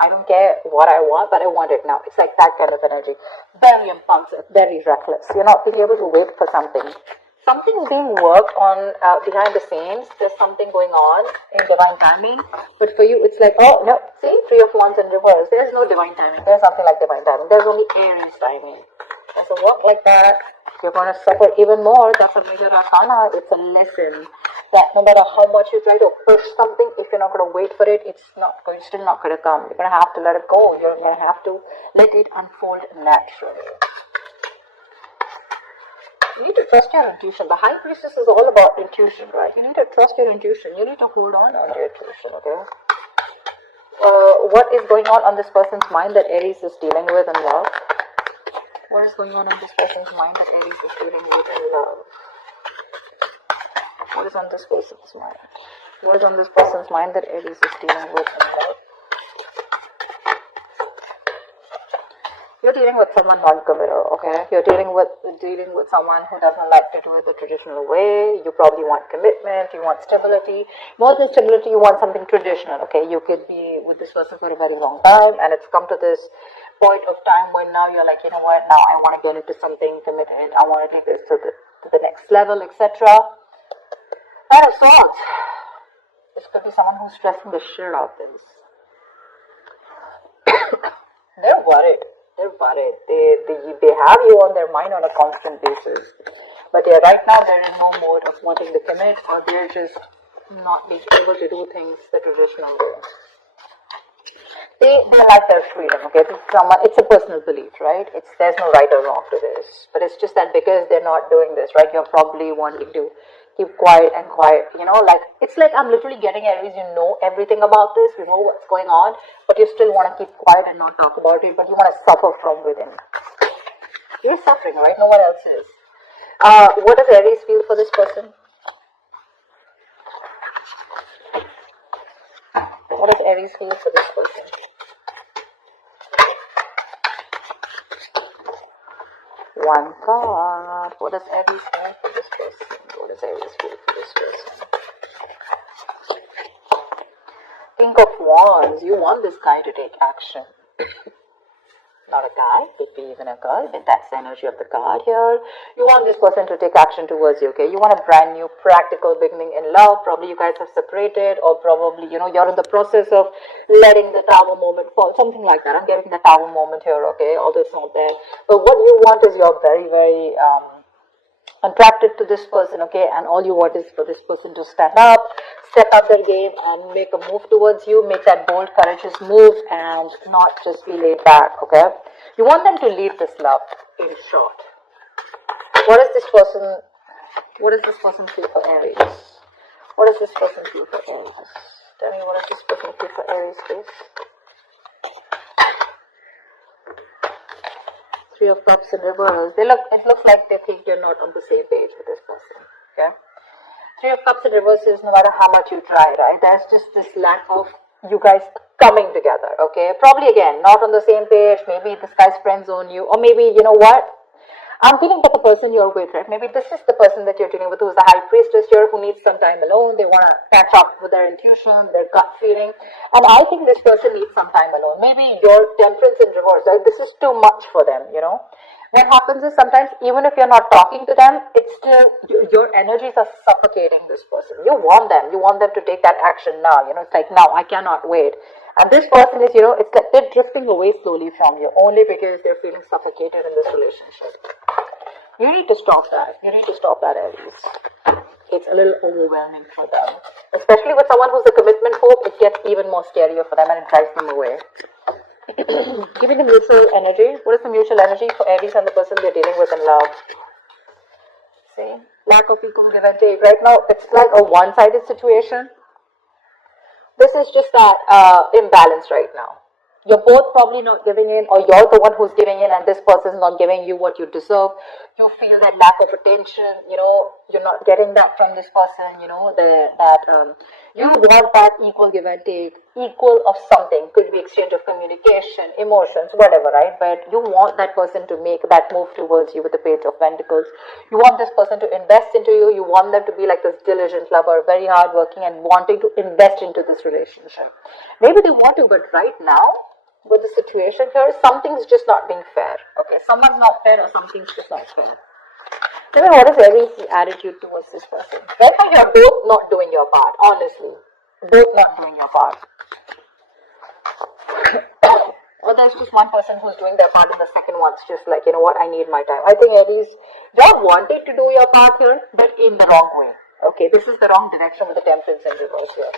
I don't care what I want, but I want it now. It's like that kind of energy. Very impulsive, very reckless. You're not being able to wait for something. Something is being worked on behind the scenes. There's something going on in divine timing. But for you, it's like, oh, no, see, Three of Wands in reverse. There's no divine timing. There's nothing like divine timing. There's only Aries timing. As a work like that, you're going to suffer even more. That's a major arcana. It's a lesson that no matter how much you try to push something, if you're not going to wait for it, it's still not going to come. You're going to have to let it go. You're going to have to let it unfold naturally. You need to trust your intuition. The High Priestess is all about intuition, right? You need to trust your intuition. You need to hold on to your intuition, okay? What is going on this person's mind that Aries is dealing with in love? What is going on in this person's mind that Aries is dealing with in love? What is on this person's mind? What is on this person's mind that Aries is dealing with in love? You're dealing with someone non-committal, okay? You're dealing with someone who doesn't like to do it the traditional way. You probably want commitment, you want stability. More than stability, you want something traditional, okay? You could be with this person for a very long time, and it's come to this point of time when now you're like, you know what, now I want to get into something committed. I want to take this to the next level, etc. Nine of Swords. This could be someone who's stressing the shit out of this. They're worried. They're worried. They have you on their mind on a constant basis. But yeah, right now they're in no mode of wanting to commit, or they're just not being able to do things the traditional way. They like their freedom, okay? It's a personal belief, right? There's no right or wrong to this. But it's just that because they're not doing this, right, you're probably wanting to keep quiet, like, it's like I'm literally getting Aries, you know everything about this, you know what's going on, but you still want to keep quiet and not talk about it, but you want to suffer from within. You're suffering, right? No one else is. What does Aries feel for this person? What does Aries feel for this person? One card. What does Aries feel for this person? What does Aries feel for this person? King of Wands. You want this guy to take action. Not a guy, could be even a girl, but that's the energy of the card here. You want this person to take action towards you, okay? You want a brand new practical beginning in love. Probably you guys have separated, or probably, you're in the process of letting the Tower moment fall. Something like that. I'm getting the Tower moment here, okay? Although it's not there. But what you want is you're very, very attracted to this person, okay? And all you want is for this person to step up their game and make a move towards you, make that bold, courageous move, and not just be laid back, okay? You want them to lead this love, in short. What does this person feel for Aries? What does this person feel for Aries? Tell me, what does this person feel for Aries, please? Three of Cups in reverse. It looks like they think you're not on the same page with this person, okay? Three of Cups in reverse is no matter how much you try, right? There's just this lack of you guys coming together, okay? Probably, again, not on the same page. Maybe this guy's friend zone you, or maybe, you know what? I'm feeling that the person you're with, right? Maybe this is the person that you're dealing with who's the High Priestess here, who needs some time alone. They want to catch up with their intuition, their gut feeling. And I think this person needs some time alone. Maybe your Temperance in reverse, right? This is too much for them, What happens is sometimes, even if you're not talking to them, it's still, your energies are suffocating this person. You want them to take that action now, it's like, now, I cannot wait. And this person is, it's like they're drifting away slowly from you, only because they're feeling suffocated in this relationship. You need to stop that. You need to stop that, Aries. It's a little overwhelming for them. Especially with someone who's a commitment phobe, it gets even more scarier for them and it drives them away. Give me the mutual energy. What is the mutual energy for Aries and the person they're dealing with in love? See? Lack of equal give and take. Right now, it's like a one-sided situation. This is just that imbalance right now. You're both probably not giving in, or you're the one who's giving in and this person's not giving you what you deserve. You feel that lack of attention, you're not getting that from this person, you know, you want that equal give and take, equal of something, could be exchange of communication, emotions, whatever, right? But you want that person to make that move towards you with the Page of Pentacles. You want this person to invest into you. You want them to be like this diligent lover, very hardworking and wanting to invest into this relationship. Maybe they want to, but right now, with the situation here, something's just not being fair. Okay, someone's not fair or something's just not fair. Tell me, what is Aries' attitude towards this person? Right now, you're both not doing your part, honestly. Both not doing your part. Or there's just one person who's doing their part and the second one's just like, you know what, I need my time. I think Aries, you're wanting to do your part here, but in the wrong way. Okay, this is the wrong direction with the Temperance in reverse here.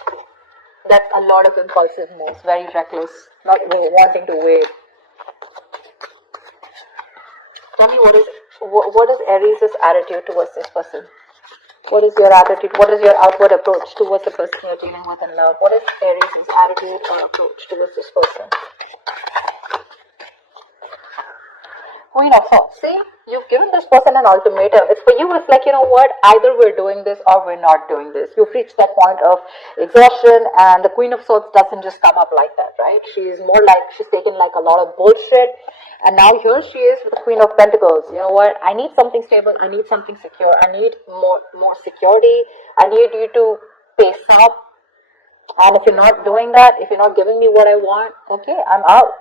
That's a lot of impulsive moves, very reckless, not wanting to wait. Tell me, what is Aries' attitude towards this person? What is your attitude? What is your outward approach towards the person you're dealing with in love? What is Aries' attitude or approach towards this person? Queen of Swords. See, you've given this person an ultimatum. It's for you, it's like, you know what, either we're doing this or we're not doing this. You've reached that point of exhaustion, and the Queen of Swords doesn't just come up like that, right? She's more like, she's taken like a lot of bullshit, and now here she is with the Queen of Pentacles. You know what, I need something stable, I need something secure, I need more security, I need you to pace up, and if you're not doing that, if you're not giving me what I want, okay, I'm out.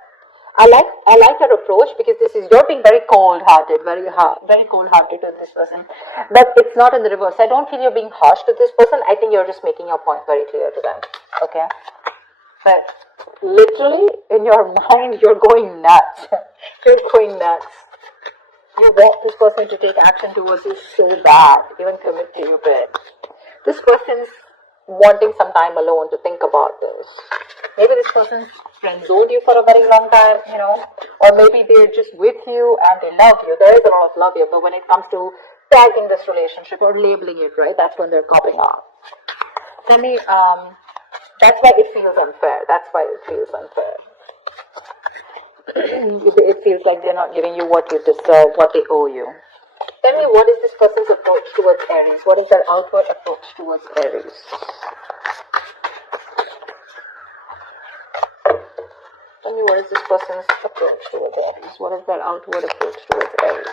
I like your approach, because this is, you're being very cold-hearted, very cold-hearted to this person. But it's not in the reverse. I don't feel you're being harsh to this person. I think you're just making your point very clear to them. Okay? But literally, in your mind, you're going nuts. You're going nuts. You want this person to take action towards you so bad, even commit to you, but this person's wanting some time alone to think about this. Maybe this person's friend-zoned you for a very long time, you know, or maybe they're just with you and they love you. There is a lot of love here, but when it comes to tagging this relationship or labeling it, right, that's when they're copping out. Tell me, that's why it feels unfair. That's why it feels unfair. It feels like they're not giving you what you deserve, what they owe you. Tell me, what is this person's approach towards Aries? What is their outward approach towards Aries? Tell me, what is this person's approach towards Aries? What is their outward approach towards Aries?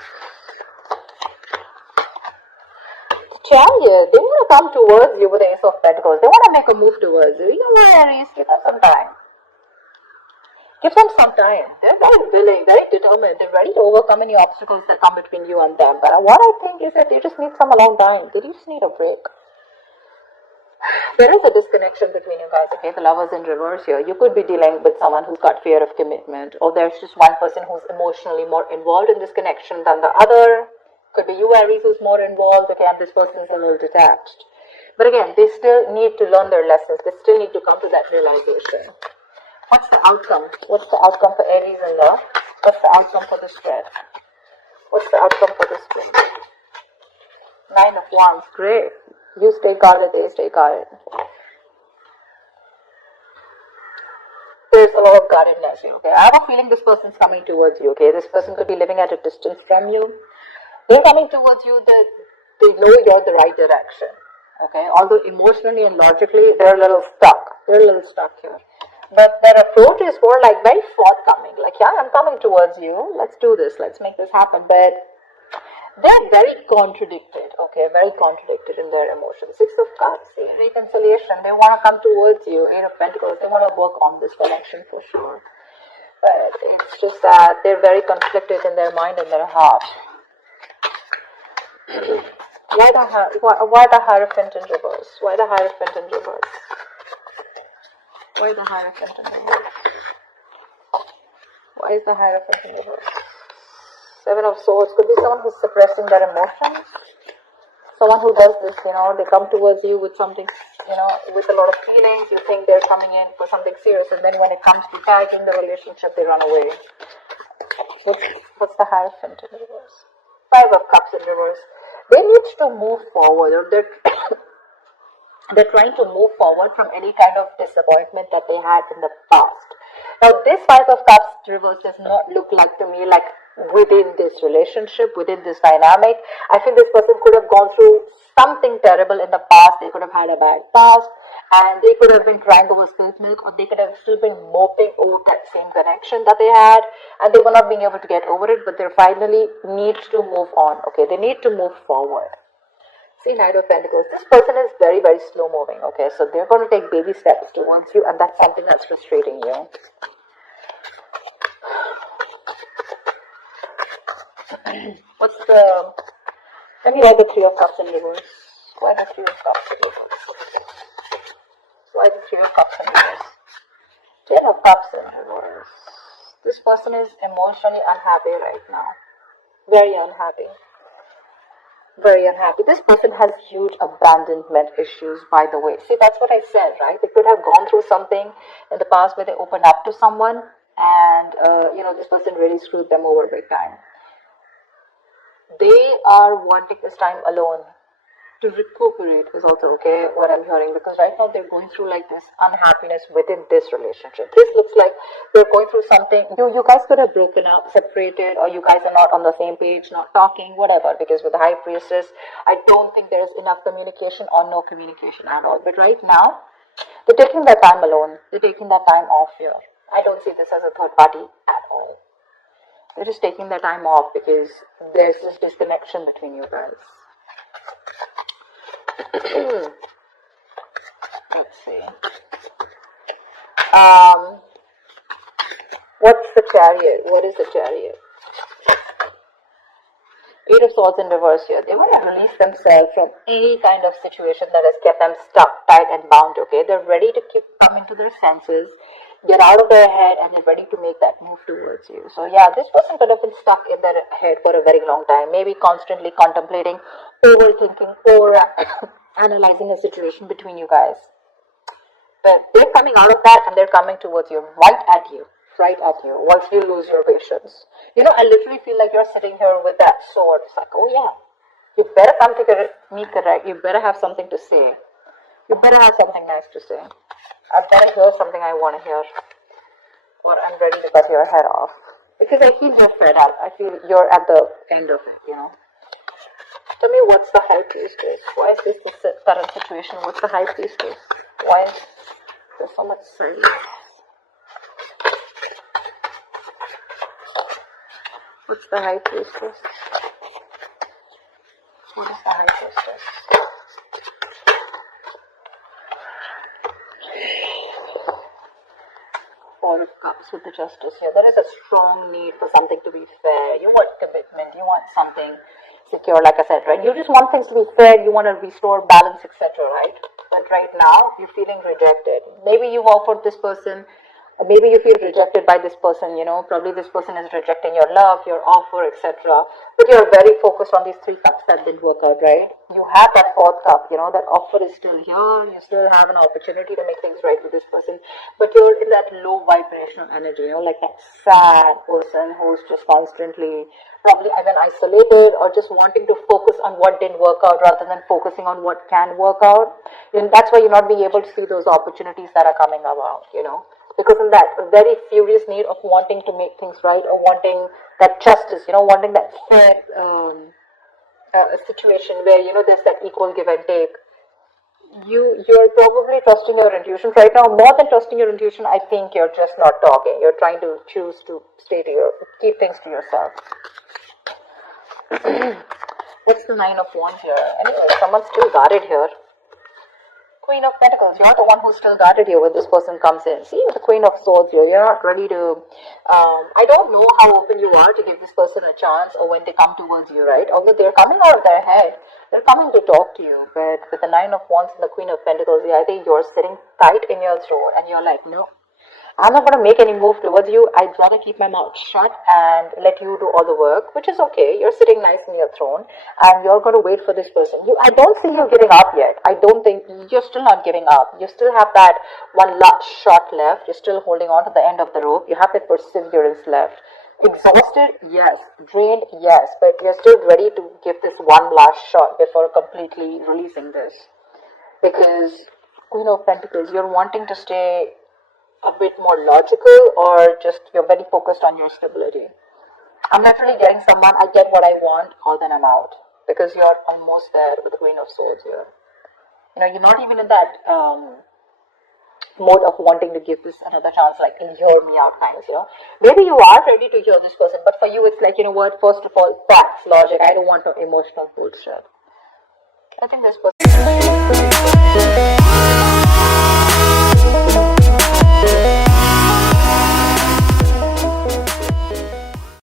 Chariot, they want to come towards you with the Ace of Pentacles. They want to make a move towards you. You know what, Aries? Give them some time. Give them some time. They're very willing, very determined. They're ready to overcome any obstacles that come between you and them. But what I think is that they just need some alone time. They just need a break. There is a disconnection between you guys, okay? The Lovers in reverse here. You could be dealing with someone who's got fear of commitment, or there's just one person who's emotionally more involved in this connection than the other. Could be you, Aries, who's more involved, okay, and this person's a little detached. But again, they still need to learn their lessons. They still need to come to that realization. What's the outcome? What's the outcome for Aries in love? What's the outcome for the spread? What's the outcome for the spread? 9 of Wands, great. You stay guarded, they stay guarded. There's a lot of guardedness here, okay? I have a feeling this person's coming towards you, okay? This person could be living at a distance from you. They're coming towards you, they know you're the right direction, okay? Although emotionally and logically, they're a little stuck. They're a little stuck here. But their approach is more like very forthcoming. Like, yeah, I'm coming towards you. Let's do this. Let's make this happen. But they're very contradicted, okay? Very contradicted in their emotions. 6 of Cups, reconciliation. They want to come towards you. 8 of Pentacles. They want to work on this connection for sure. But it's just that they're very conflicted in their mind and their heart. Why the Hierophant in reverse? Why the Hierophant in reverse? Why the Hierophant in reverse? Why is the Hierophant in reverse? 7 of Swords. Could be someone who's suppressing their emotions. Someone who does this, you know, they come towards you with something, you know, with a lot of feelings. You think they're coming in for something serious, and then when it comes to tagging the relationship, they run away. What's the Hierophant in reverse? 5 of Cups in reverse. They need to move forward, or they're trying to move forward from any kind of disappointment that they had in the past. Now, this 5 of Cups reverse does not look like to me like within this relationship, within this dynamic. I feel this person could have gone through something terrible in the past. They could have had a bad past, and they could have been crying over spilled milk, or they could have still been moping over that same connection that they had, and they were not being able to get over it, but they finally need to move on. Okay, they need to move forward. See, Knight of Pentacles. This person is very, very slow moving. Okay, so they're going to take baby steps towards you, and that's something that's frustrating you. What's the... Let me write the Three of Cups in reverse. Why the Three of Cups in reverse? Why the Three of Cups in reverse? Ten of Cups in reverse. This person is emotionally unhappy right now. Very unhappy. Very unhappy. This person has huge abandonment issues, by the way. See, that's what I said, right? They could have gone through something in the past where they opened up to someone, and, this person really screwed them over big time. They are wanting this time alone to recuperate is also okay, what I'm hearing, because right now they're going through like this unhappiness within this relationship. This looks like they're going through something. You guys could have broken up, separated, or you guys are not on the same page, not talking, whatever, because with the High Priestess, I don't think there's enough communication or no communication at all. But right now, they're taking their time alone. They're taking their time off here. I don't see this as a third party at all. They're just taking their time off because there's this disconnection between you guys. Let's see. What's the Chariot? What is the Chariot? Eight of Swords in reverse here. They want to release themselves from any kind of situation that has kept them stuck, tied, and bound. Okay, they're ready to come into their senses, get out of their head, and they're ready to make that move towards you. So yeah, this person could have been stuck in their head for a very long time, maybe constantly contemplating, overthinking, or analyzing a situation between you guys. But they're coming out of that, and they're coming towards you, right at you, once you lose your patience. I literally feel like you're sitting here with that sword. It's like, oh yeah, you better come to me correct. You better have something to say. You better have something nice to say. I better hear something I want to hear, or I'm ready to cut your head off. Because I feel you're fed up. I feel you're at the end of it, Tell me, what's the High Priestess? Why is this the current situation? What's the High Priestess? Why is there so much silence? What's the High Priestess? What is the High Priestess? Four of Cups with the Justice here. There is a strong need for something to be fair. You want commitment. You want something secure, like I said, right? You just want things to be fair. You want to restore balance, etc., right? But right now, you're feeling rejected. Maybe you've offered this person, maybe you feel rejected by this person, probably this person is rejecting your love, your offer, etc. But you're very focused on these three cups that didn't work out, right? You have that fourth cup, that offer is still here, you still have an opportunity to make things right with this person, but you're in that low vibrational energy, like that sad person who's just constantly probably either isolated or just wanting to focus on what didn't work out rather than focusing on what can work out. And that's why you're not being able to see those opportunities that are coming about, because in that very furious need of wanting to make things right, or wanting that justice, wanting that fair situation where, there's that equal give and take. You're probably trusting your intuition right now. More than trusting your intuition, I think you're just not talking. You're trying to choose to keep things to yourself. What's the Nine of Wands here? Anyway, someone's still guarded here. Queen of Pentacles, you're the one who's still guarded here when this person comes in. See, the Queen of Swords here, you're not ready to, I don't know how open you are to give this person a chance, or when they come towards you, right? Although they're coming out of their head, they're coming to talk to you. But with the Nine of Wands and the Queen of Pentacles, yeah, I think you're sitting tight in your throne, and you're like, no, I'm not going to make any move towards you. I'd rather keep my mouth shut and let you do all the work, which is okay. You're sitting nice in your throne, and you're going to wait for this person. I don't see you giving up yet. I don't think you're still not giving up. You still have that one last shot left. You're still holding on to the end of the rope. You have that perseverance left. Exhausted? Yes. Drained? Yes. But you're still ready to give this one last shot before completely releasing this. Because, Queen of Pentacles, you're wanting to stay a bit more logical, or just you're very focused on your stability. I'm naturally getting someone, I get what I want, or then I'm out. Because you're almost there with the Queen of Swords here. You know, you're not even in that mode of wanting to give this another chance, like in hear me out kind of, you know. Maybe you are ready to hear this person, but for you it's like, you know what, first of all, facts, logic. I don't want no emotional bullshit. I think this person